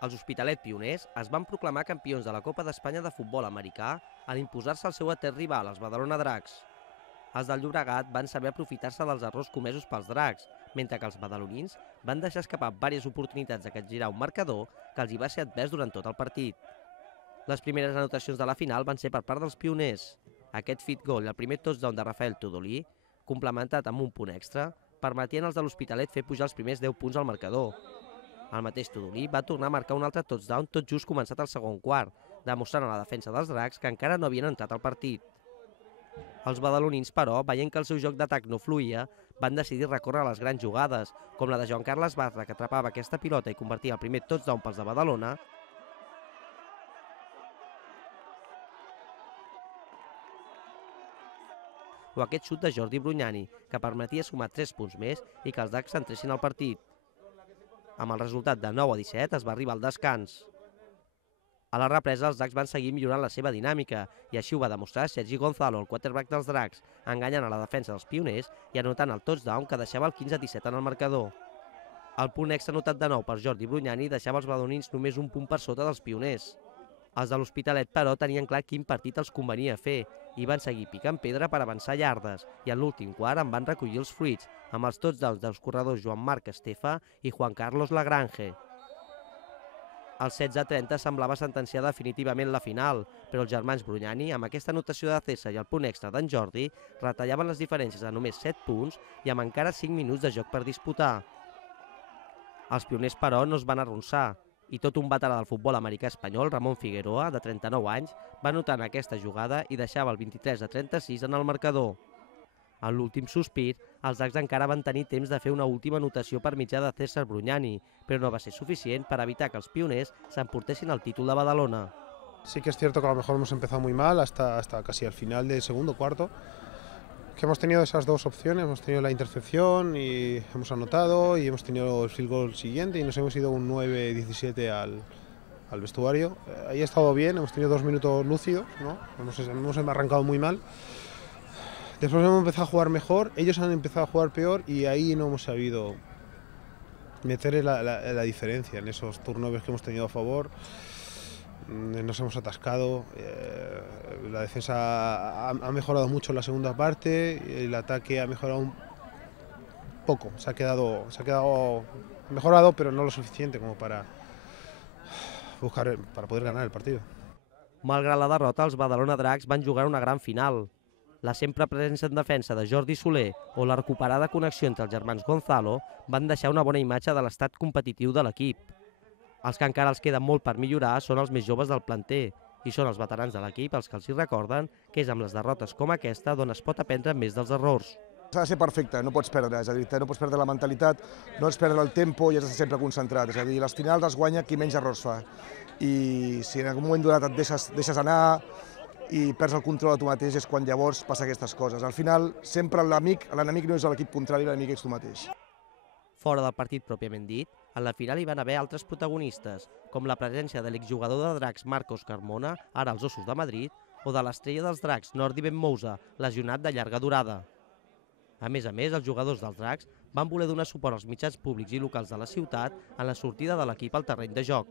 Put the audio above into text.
Els Hospitalet pioners es van proclamar campions de la Copa d'Espanya de futbol americà en imposar-se al seu etern rival, els Badalona Dracs. Els del Llobregat van saber aprofitar-se dels errors comesos pels Dracs, mentre que els badalonins van deixar escapar diverses oportunitats de capgirar un marcador que els hi va ser advers durant tot el partit. Les primeres anotacions de la final van ser per part dels pioners. Aquest field goal i el primer touchdown de Rafael Tudolí, complementat amb un punt extra, permetien als de l'Hospitalet fer pujar els primers 10 punts al marcador. El mateix Tudolí va tornar a marcar un altre touchdown tot just començat el segon quart, demostrant a la defensa dels Dracs que encara no havien entrat al partit. Els badalonins, però, veient que el seu joc d'atac no fluïa, van decidir recórrer a les grans jugades, com la de Joan Carles Bartra, que atrapava aquesta pilota i convertia el primer touchdown pels de Badalona, o aquest xut de Jordi Brugnani, que permetia sumar 3 punts més i que els Dracs centressin el partit. Amb el resultat de 9-17 es va arribar al descans. A la represa, els Dracs van seguir millorant la seva dinàmica i així ho va demostrar Sergi Gonzalo, el quarterback dels Dracs, enganyant a la defensa dels pioners i anotant el touchdown que deixava el 15-17 en el marcador. El punt extra anotat de nou per Jordi Brugnani deixava els badalonins només un punt per sota dels pioners. Els de l'Hospitalet, però, tenien clar quin partit els convenia fer i van seguir picant pedra per avançar llardes i en l'últim quart en van recollir els fruits amb els touchdowns dels corredors Joan Marc Estefa i Juan Carlos Lagrange. El 16-30 semblava sentenciar definitivament la final, però els germans Brugnani, amb aquesta anotació de César i el punt extra d'en Jordi, retallaven les diferències a només 7 punts i amb encara 5 minuts de joc per disputar. Els pioners, però, no es van arronsar, i tot un veterà del futbol americà espanyol, Ramon Figueroa, de 39 anys, va anotar en aquesta jugada i deixava el 23-36 en el marcador. En l'últim sospir, els Dracs encara van tenir temps de fer una última anotació per mitjà de César Brugnani, però no va ser suficient per evitar que els pioners s'emportessin el títol de Badalona. Sí que es cierto que a lo mejor hemos empezado muy mal hasta casi al final del segundo cuarto, que hemos tenido esas dos opciones, hemos tenido la intercepción y hemos anotado y hemos tenido el field goal siguiente y nos hemos ido un 9-17 al vestuario. Ahí ha estado bien, hemos tenido 2 minutos lúcidos, ¿no? Hemos arrancado muy mal. Después hemos empezado a jugar mejor, ellos han empezado a jugar peor y ahí no hemos sabido meter la diferencia en esos turnovers que hemos tenido a favor. Nos hemos atascado, la defensa ha mejorado mucho en la segunda parte, el ataque ha mejorado un poco, se ha quedado mejorado, pero no lo suficiente como para poder ganar el partido. Malgrat la derrota, els Badalona Dracs van jugar una gran final. La sempre presència en defensa de Jordi Soler o la recuperada connexió entre els germans Gonzalo van deixar una bona imatge de l'estat competitiu de l'equip. Els que encara els queda molt per millorar són els més joves del planter i són els veterans de l'equip els que els hi recorden que és amb les derrotes com aquesta d'on es pot aprendre més dels errors. S'ha de ser perfecte, no pots perdre, és a dir, no pots perdre la mentalitat, no pots perdre el tempo i has de ser sempre concentrat, és a dir, les finals es guanya qui menys errors fa. I si en algun moment donat et deixes anar i perds el control de tu mateix és quan llavors passa aquestes coses. Al final, sempre l'enemic no és l'equip contrari, l'enemic ets tu mateix. Fora del partit pròpiament dit, en la final hi van haver altres protagonistes, com la presència de l'exjugador de Dracs Marcos Carmona, ara als Ossos de Madrid, o de l'estrella dels Dracs Nordi Ben Moussa, lesionat de llarga durada. A més, els jugadors dels Dracs van voler donar suport als mitjans públics i locals de la ciutat en la sortida de l'equip al terreny de joc.